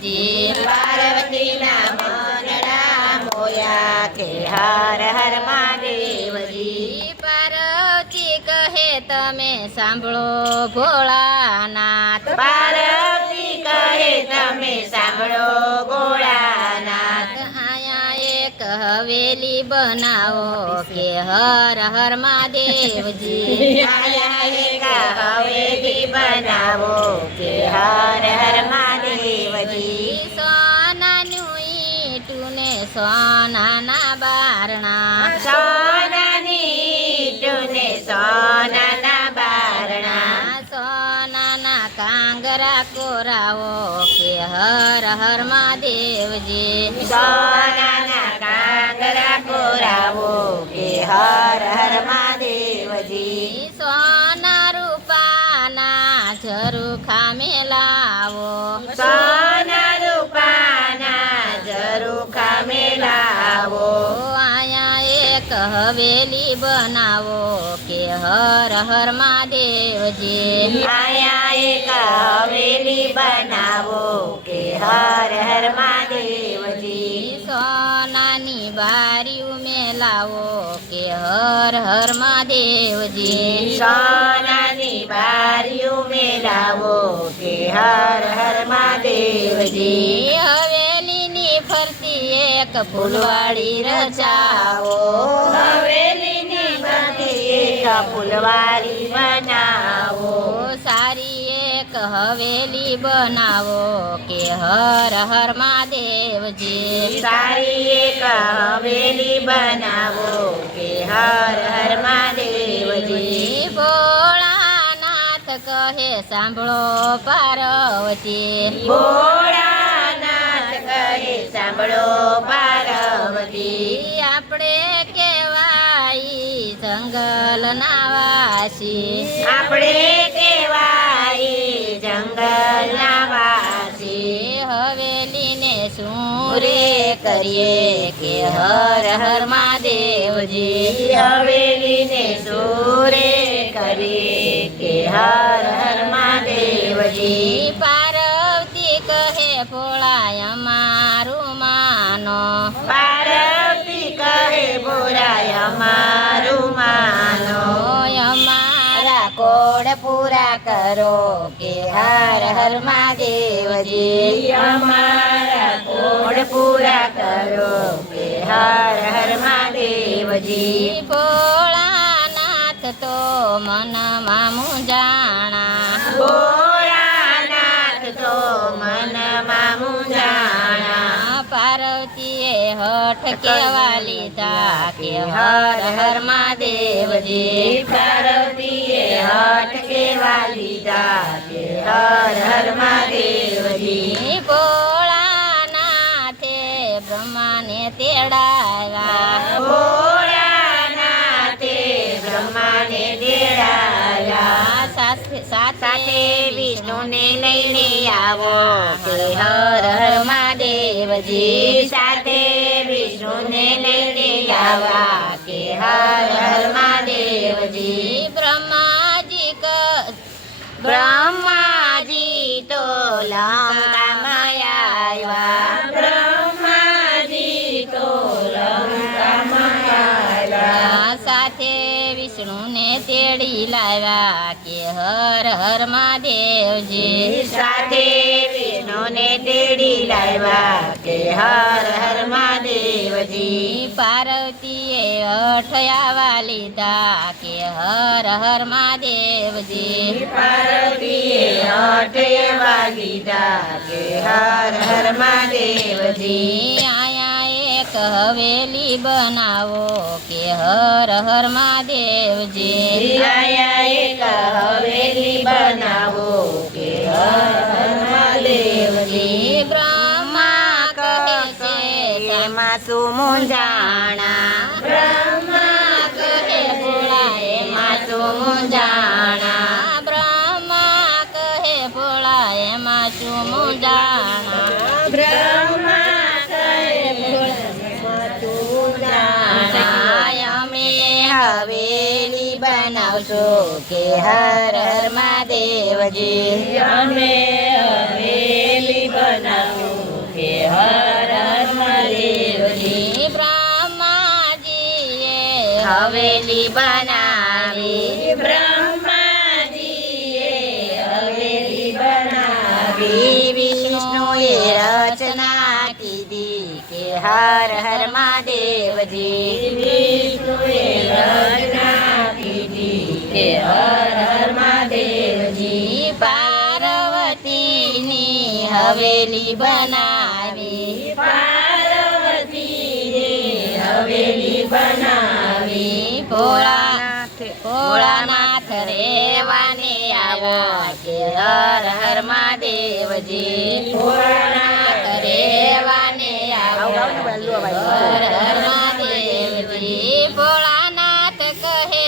મહાદેવજી પાર્વતીના મનડા મોયા કે હર હર મહાદેવજી પાર્વતી કહે તમે સાંભળો ભોળાનાથ પાર્વતી કહે તમે સાંભળો ભોળાનાથ આયા એક હવેલી બનાવો કે હર હર મહાદેવજી આયા એક હવેલી બનાવો કે હર હર મહાદેવજી સોનાનું ઈંટું ને સોનાના બારણા સોનાની ઈંટું ને સોનાના બારણા સોનાના કાંગરા કોરાવો કે હર હર મહાદેવજી સોનાના કાંગરા કોરાવો કે હર હર મહાદેવજી સોના રૂપાના ઝરૂખા મેલાવો સોના રૂપાના ઝરૂખા મેલાવો આયા એક હવેલી બનાવો કે હર હર મહાદેવજી આયા એક હવેલી બનાવો કે હર હર મહાદેવજી સોનાની બારીઓ મેલાવો કે હર હર મહાદેવજી સોનાની બારીઓ મેલાવો કે હર હર મહાદેવજી હવેલીની ફરતી એક ફૂલવાડી રચાવો હવેલીની ફરતી એક ફૂલવાડી બનાવો સારી એક હવેલી બનાવો કે હર હર મહાદેવજી સારી એક હવેલી બનાવો કે હર હર મહાદેવજી ભોળાનાથ કહે સાંભળો પાર્વતી ભોળાનાથ કહે સાંભળો પાર્વતી આપણે કેવાય જંગલના વાસી આપણે કેવાય જંગલના વાસી હવેલીને શું રે કરીએ કે હર હર મહાદેવજી હવેલીને સૂરે કરીએ કે હર હર મહાદેવજી પાર્વતી કહે ભોળાય મારું માનો પાર્વતી કહે બોલાય અમારું માનો અમારા કોડ પૂરા કરો કે હર હર મહાદેવજી અમારા કોડ પૂરા કરો કે હર હર મહાદેવજી ભોળાનાથ તો મનમાં મુંજાણા ભોળાનાથ તો મનમાં મૂંઝાણા પાર્વતીએ હઠ કેવા લીધા કે હર હર મહાદેવજી પાર્વતીએ હઠ કેવા લીધા કે હર હર મહાદેવજી ભોળાનાથે બ્રહ્માને તેડાવ્યા ભોળાનાથે બ્રહ્માને તેડાવ્યા સાથે વિષ્ણુને લઈને આવો કે હર હર મહાદેવજી સાથે વિષ્ણુને લઈને આવા કે હર હર મહાદેવજી બ્રહ્માજી તો લંકામાં આવ્યા બ્રહ્માજી તો લંકામાં આવ્યા સાથે વિષ્ણુને તેડી લાવ્યા કે હર હર મહાદેવજી સાથે વિષ્ણુને તેડી લાવ્યા કે હર હર મહાદેવજી પાર્વતીએ અઠયાવા લીધા કે હર હર મહાદેવજી પાર્વતીએ હઠ એવા લીધા કે હર હર મહાદેવજી આયા એક હવેલી બનાવો કે હર હર મહાદેવજી આયા એક હવેલી બનાવો કે હર હર મહાદેવજી બ્રહ્મા કહે છે એમાં શું મૂંઝાણા બ્રહ્મા કહે ભોળા એમાં શું મૂંઝાણા બ્રહ્મા કહે ભોળા એમાં શું મૂંઝાણા બ્રહ્મા કહે ભોળા તું મૂંઝાણા અમે હવેલી બનાવશો કે હર હર મહાદેવજી અમે હવેલી બનાવો હવેલી બનાવી બ્રહ્માજીએ હવેલી બનાવી વિષ્ણુએ રચના કીધી કે હર હર મહાદેવજી વિષ્ણુએ રચના કીધી કે હર હર મહાદેવજી પાર્વતીની હવેલી બનાવી પાર્વતીએ હવેલી બનાવી ભોળાનાથ રેવાને આવ્યા કે હર હર મહાદેવજી ભોળાનાથ રેવાને આવ્યા હર હર મહાદેવજી ભોળાનાથ કહે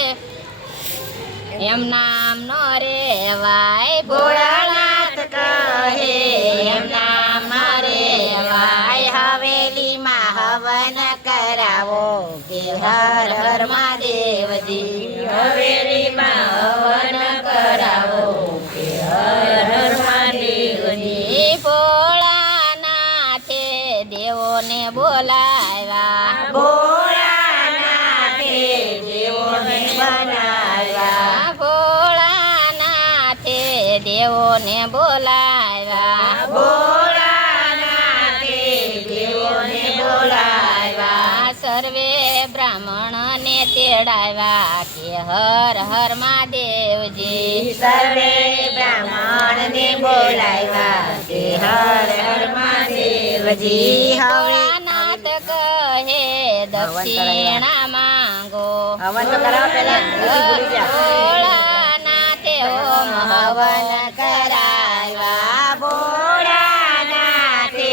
એમ નામ નો રેવાય ભોળાનાથ કહે એમ નામ ન રેવાય હવેલીમાં હવન કરાવો કે હર હર મહાદેવજી હવેલીમાં હવન કરાવો કે હર હર મહાદેવજી ભોળાનાથે દેવોને બોલાવ્યા ભોળાનાથે દેવોને બોલાવ્યા ભોળાનાથે દેવોને બોલાવ્યા ભોળાનાથે દેવોને બોલાવ્યા સર્વે બ્રાહ્મણને તેડાવ્યા કે હર હર મહાદેવજી સર્વે બ્રાહ્મણને બોલાવ્યા કે હર હર મહાદેવજી ભોળાનાથ કહે દક્ષિણા માંગો હવન તો કરાવો પહેલા ભોળાનાથે ઓમ હવન કરાવ્યા ભોળાનાથે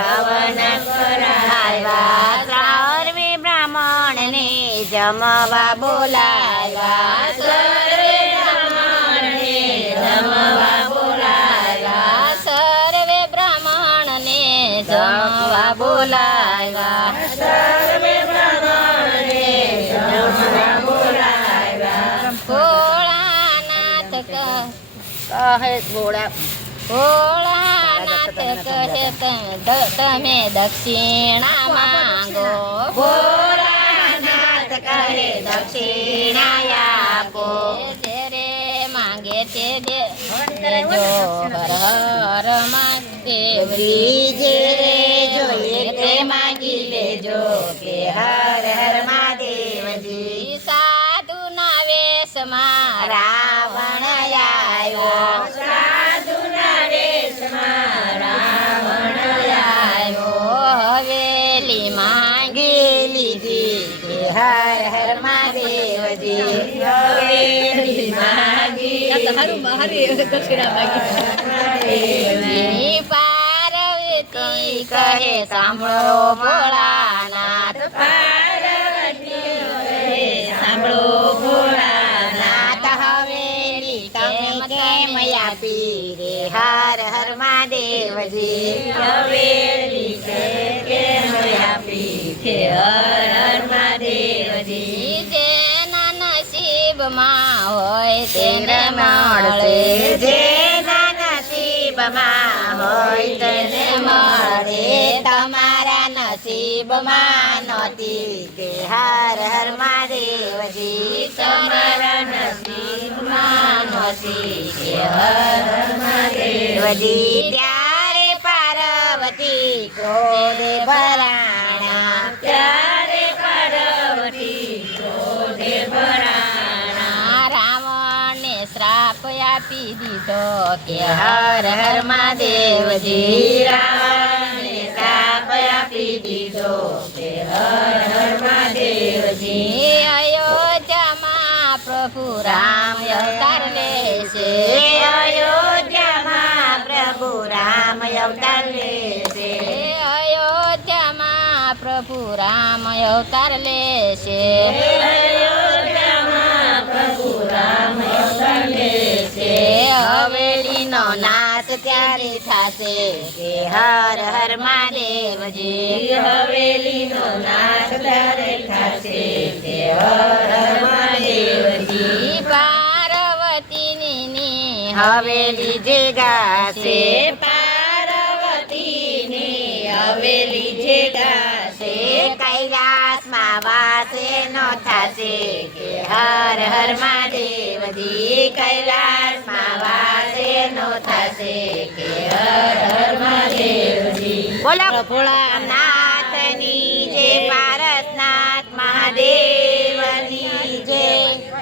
હવન કરાવ્યા સર્વે બ્રાહ્મણને જમવા બોલાવ્યા સર્વે બ્રાહ્મણને જમવા બોલાવ્યા સર્વે બ્રાહ્મણને જમવા બોલાવ્યા સર્વે બ્રાહ્મણને જમવા બોલાવ્યા ભોળાનાથ કહે ભોળાનાથ કહે તમે દક્ષિણા માંગો ભોળાનાથ કહે દક્ષિણા આપો જે રે માંગે તે દેજો હર હર મહાદેવજી જે રે જોઈએ તે માંગી લેજો કે હર હર મહાદેવજી સાધુના વેશમાં રાવણ આવ્યો સાધુના વેશમાં રાવણ આવ્યો હવેલી માંગી લીધી કે હર હર મહાદેવજી હવેલી માંગી પાર્વતી કહે સાંભળો ભોળાનાથ પાર્વતી કહે સાંભળો ભોળાનાથ હવેલી તમે કેમ આપી રે હર હર મહાદેવજી હવેલી કેમ આપી કે હર હર મહાદેવજી જેના નસીબમાં હોય તેને મળે જેના નસીબમાં હોય તેને મળે તમારા નસીબમાં નહોતી કે હર હર મહાદેવજી તમારા નસીબમાં નહોતી કે હર હર મહાદેવજી ત્યારે પાર્વતી ક્રોધે ભરાણા ત્યારે પાર્વતી ક્રોધે ભરાણા રાવણને શ્રાપ આપી દીધો કે હર હર મહાદેવજી રાવણને શ્રાપ આપી દીધો કે હર હર મહાદેવજી અયોધ્યામાં પ્રભુ રામ અવતાર લેશે અયોધ્યામાં પ્રભુ રામ અવતાર લેશે અયોધ્યામાં પ્રભુ રામ અવતાર લેશે અયોધ્યામાં પ્રભુ રામ અવતાર લેશે હવેલીનો નાશ ત્યારે થશે કે હર હર મહાદેવજી હવેલીનો નાશ ત્યારે થશે કે હર હર મહાદેવજી પાર્વતીની હવેલી જગાશે પાર્વતીની હવેલી જગાશે કૈલાસમાં વાસ વાસે નો થાશે કે હર હર મહાદેવજી કૈલાસમાં વાસે નો થાશે કે હર હર મહાદેવજી બોલા ભોળાનાથ